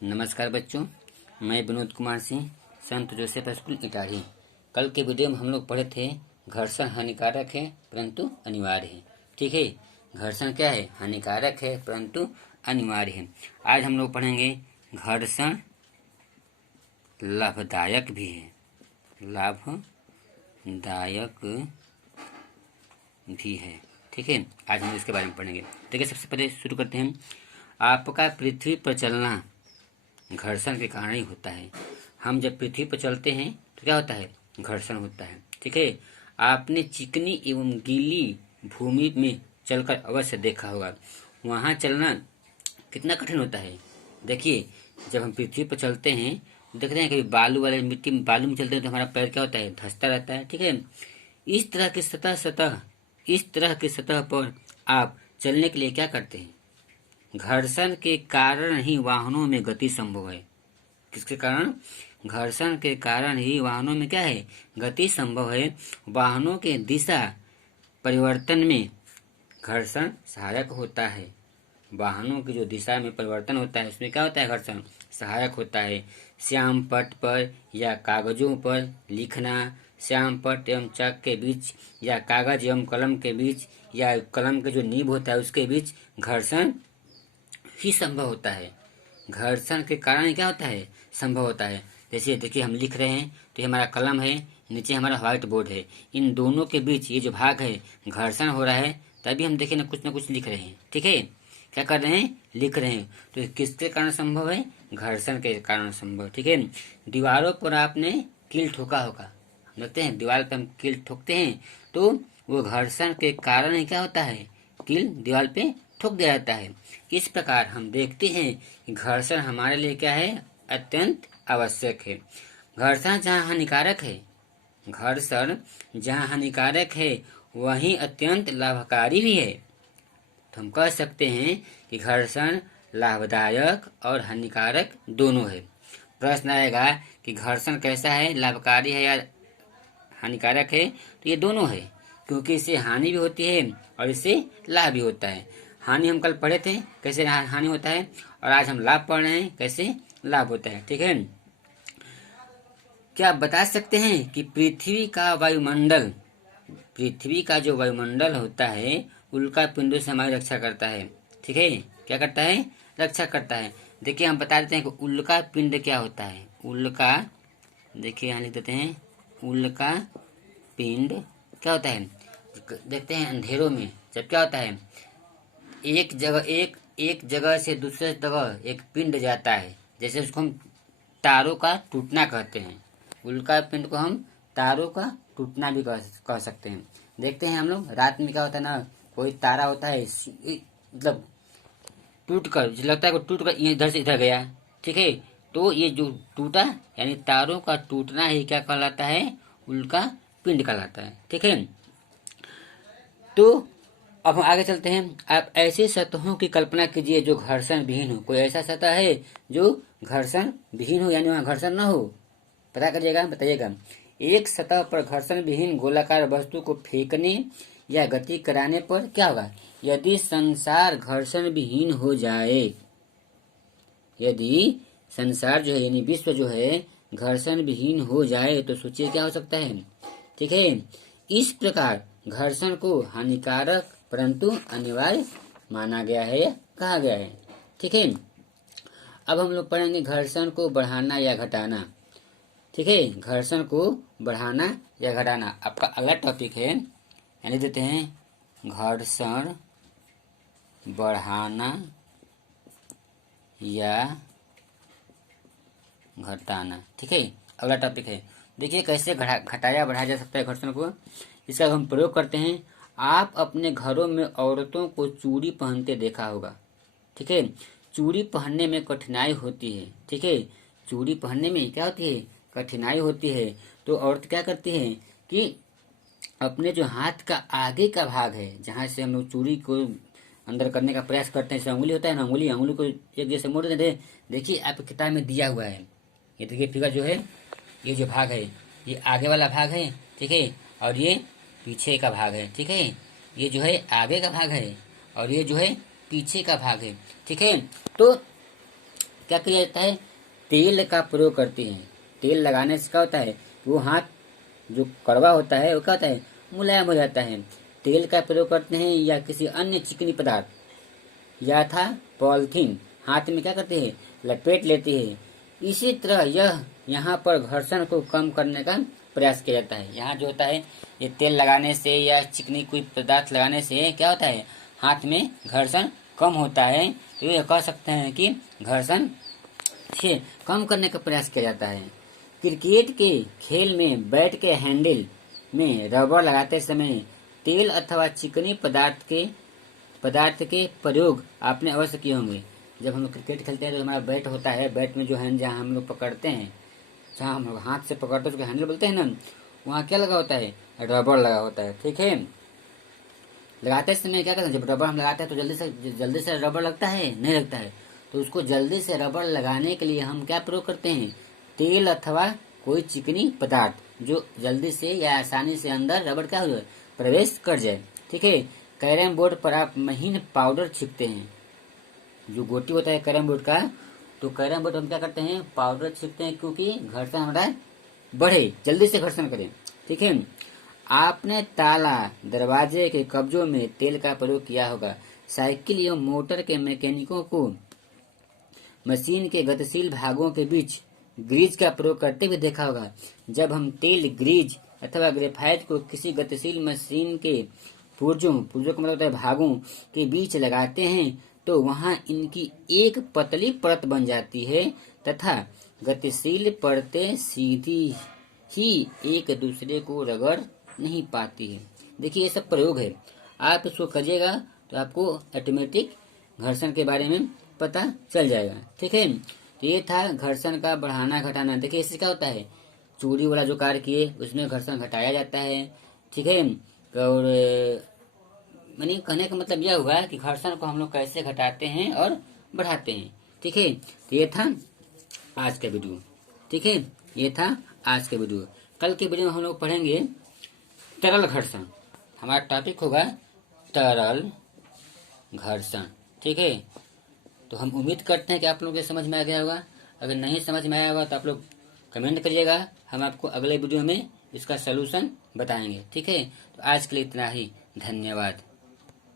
नमस्कार बच्चों, मैं विनोद कुमार सिंह, संत जोसेफ स्कूल इटाढ़ी। कल के वीडियो में हम लोग पढ़े थे घर्षण हानिकारक है परंतु अनिवार्य है। ठीक है, घर्षण क्या है? हानिकारक है परंतु अनिवार्य है। आज हम लोग पढ़ेंगे घर्षण लाभदायक भी है, लाभदायक भी है। ठीक है, आज हम इसके बारे में पढ़ेंगे। देखिए, सबसे पहले शुरू करते हैं। आपका पृथ्वी पर चलना घर्षण के कारण ही होता है। हम जब पृथ्वी पर चलते हैं तो क्या होता है? घर्षण होता है। ठीक है, आपने चिकनी एवं गीली भूमि में चलकर अवश्य देखा होगा, वहाँ चलना कितना कठिन होता है। देखिए, जब हम पृथ्वी पर चलते हैं देखते हैं कभी बालू वाले मिट्टी में बालू में चलते हैं तो हमारा पैर क्या होता है? धंसता रहता है। ठीक है, इस तरह की सतह पर आप चलने के लिए क्या करते हैं? घर्षण के कारण ही वाहनों में गति संभव है। किसके कारण? घर्षण के कारण ही वाहनों में क्या है? गति संभव है। वाहनों के दिशा परिवर्तन में घर्षण सहायक होता है। वाहनों की जो दिशा में परिवर्तन होता है उसमें क्या होता है? घर्षण सहायक होता है। श्याम पट्ट पर या कागजों पर लिखना, श्याम पट्ट एवं चाक के बीच या कागज एवं कलम के बीच या कलम के जो नीब होता है उसके बीच घर्षण ही संभव होता है। घर्षण के कारण क्या होता है? संभव होता है। जैसे देखिए, हम लिख रहे हैं तो ये हमारा कलम है, नीचे हमारा व्हाइट बोर्ड है, इन दोनों के बीच ये जो भाग है घर्षण हो रहा है, तभी हम देखिए ना कुछ लिख रहे हैं। ठीक है, क्या कर रहे हैं? लिख रहे हैं। तो किसके कारण संभव है? घर्षण के कारण संभव। ठीक है, दीवारों पर आपने कील ठोका होगा, देखते हैं दीवार पर हम कील ठोकते हैं तो वो घर्षण के कारण ही क्या होता है? कील दीवार पे ठोक दिया जाता है। इस प्रकार हम देखते हैं कि घर्षण हमारे लिए क्या है? अत्यंत आवश्यक है। घर्षण जहाँ हानिकारक है वहीं अत्यंत लाभकारी भी है। तो हम कह सकते हैं कि घर्षण लाभदायक और हानिकारक दोनों है। प्रश्न आएगा कि घर्षण कैसा है? लाभकारी है या हानिकारक है? तो ये दोनों है, क्योंकि इससे हानि भी होती है और इससे लाभ भी होता है। हानि हम कल पढ़े थे कैसे हानि होता है, और आज हम लाभ पढ़ रहे हैं कैसे लाभ होता है। ठीक है, क्या आप बता सकते हैं कि पृथ्वी का जो वायुमंडल होता है उल्का पिंडों से हमारी रक्षा करता है। ठीक है, क्या करता है? रक्षा करता है। देखिए, हम बता देते हैं कि उल्का पिंड क्या होता है। उल्का, देखिए यहाँ लिख देते हैं, उल्का पिंड क्या होता है? देखते हैं अंधेरों में जब क्या होता है, एक जगह से दूसरे जगह एक पिंड जाता है, जैसे उसको हम तारों का टूटना कहते हैं। उल्का पिंड को हम तारों का टूटना भी कह सकते हैं। देखते हैं हम लोग रात में क्या होता है ना, कोई तारा होता है मतलब टूट कर, लगता है टूट कर इधर से इधर गया। ठीक है, तो ये जो टूटा यानी तारों का टूटना ही क्या कहलाता है? उल्का पिंड कहलाता है। ठीक है, तो अब हम आगे चलते हैं। आप ऐसी सतहों की कल्पना कीजिए जो घर्षण विहीन हो। कोई ऐसा सतह है जो घर्षण विहीन हो, यानी वहाँ घर्षण न हो? पता करिएगा, बताइएगा। एक सतह पर घर्षण विहीन गोलाकार वस्तु को फेंकने या गति कराने पर क्या होगा? यदि संसार घर्षण विहीन हो जाए, यदि संसार जो है यानी विश्व जो है घर्षण विहीन हो जाए तो सोचिए क्या हो सकता है। ठीक है, इस प्रकार घर्षण को हानिकारक परंतु अनिवार्य माना गया है या कहा गया है। ठीक है, अब हम लोग पढ़ेंगे घर्षण को बढ़ाना या घटाना। ठीक है, घर्षण को बढ़ाना या घटाना आपका अगला टॉपिक है। यानी देते हैं घर्षण बढ़ाना या घटाना। ठीक है, अगला टॉपिक है। देखिए कैसे घटाया बढ़ाया जा सकता है घर्षण को। इसका हम प्रयोग करते हैं। आप अपने घरों में औरतों को चूड़ी पहनते देखा होगा। ठीक है, चूड़ी पहनने में कठिनाई होती है। ठीक है, चूड़ी पहनने में क्या होती है? कठिनाई होती है। तो औरत क्या करती है कि अपने जो हाथ का आगे का भाग है, जहाँ से हम लोग चूड़ी को अंदर करने का प्रयास करते हैं, जैसे अंगुली होता है ना, अंगुली को एक जैसे मोड़ देते हैं। देखिए आपकी किताब में दिया हुआ है, ये देखिए फिगर जो है, ये जो भाग है ये आगे वाला भाग है। ठीक है, और ये पीछे का भाग है। ठीक है, ये जो है आगे का भाग है और ये जो है पीछे का भाग है। ठीक है, तो क्या किया जाता है, तेल का प्रयोग करते हैं। तेल लगाने से क्या होता है, वो हाथ जो कड़वा होता है वो क्या होता है, मुलायम हो जाता है। तेल का प्रयोग करते हैं या किसी अन्य चिकनी पदार्थ या था पॉलिथीन हाथ में क्या करते हैं, लपेट लेते हैं। इसी तरह यह यहाँ पर घर्षण को कम करने का प्रयास किया जाता है। यहाँ जो होता है ये तेल लगाने से या चिकनी कोई पदार्थ लगाने से क्या होता है, हाथ में घर्षण कम होता है। तो ये कह सकते हैं कि घर्षण से कम करने का प्रयास किया जाता है। क्रिकेट के खेल में बैट के हैंडल में रबर लगाते समय तेल अथवा चिकनी पदार्थ के प्रयोग आपने अवश्य किए होंगे। जब हम लोग क्रिकेट खेलते हैं तो हमारा बैट होता है, बैट में जो हैंड जहाँ हम लोग पकड़ते हैं, जहाँ हम लोग हाथ से पकड़ते हैं उसको हैंडल बोलते हैं ना, वहाँ क्या लगा होता है, रबर लगा होता है। ठीक है, लगाते समय क्या करते हैं, जब रबर हम लगाते हैं तो जल्दी से रबर लगता है, नहीं लगता है। तो उसको जल्दी से रबर लगाने के लिए हम क्या प्रयोग करते हैं, तेल अथवा कोई चिकनी पदार्थ जो जल्दी से या आसानी से अंदर रबर क्या हो जाए, प्रवेश कर जाए। ठीक है, कैरम बोर्ड पर आप महीन पाउडर छिड़कते हैं, जो गोटी होता है कैरम बोर्ड का, तो कैरम बोर्ड हम क्या करते हैं, पाउडर छिड़कते हैं क्योंकि घर्षण हमारा बढ़े, जल्दी से घर्षण करें। ठीक है, आपने ताला दरवाजे के कब्जों में तेल का प्रयोग किया होगा। साइकिल एवं मोटर के मैकेनिकों को मशीन के गतिशील भागों के बीच ग्रीज का प्रयोग करते हुए देखा होगा। जब हम तेल, ग्रीज अथवा ग्रेफाइट को किसी गतिशील मशीन के पुर्जों का मतलब होता है भागों के बीच लगाते हैं तो वहां इनकी एक पतली परत बन जाती है तथा गतिशील परतें सीधी ही एक दूसरे को रगड़ नहीं पाती है। देखिए ये सब प्रयोग है, आप इसको करिएगा तो आपको ऑटोमेटिक घर्षण के बारे में पता चल जाएगा। ठीक है, तो ये था घर्षण का बढ़ाना घटाना। देखिए इससे क्या होता है, चूड़ी वाला जो कार्य किए उसमें घर्षण घटाया जाता है। ठीक है, और मैंने कहने का मतलब यह हुआ कि घर्षण को हम लोग कैसे घटाते हैं और बढ़ाते हैं। ठीक है, तो ये था आज का वीडियो। ठीक है, ये था आज का वीडियो। कल के वीडियो में हम लोग पढ़ेंगे तरल घर्षण। हमारा टॉपिक होगा तरल घर्षण। ठीक है, तो हम उम्मीद करते हैं कि आप लोगों के समझ में आ गया होगा। अगर नहीं समझ में आया होगा तो आप लोग कमेंट करिएगा, हम आपको अगले वीडियो में इसका सलूशन बताएंगे। ठीक है, तो आज के लिए इतना ही, धन्यवाद।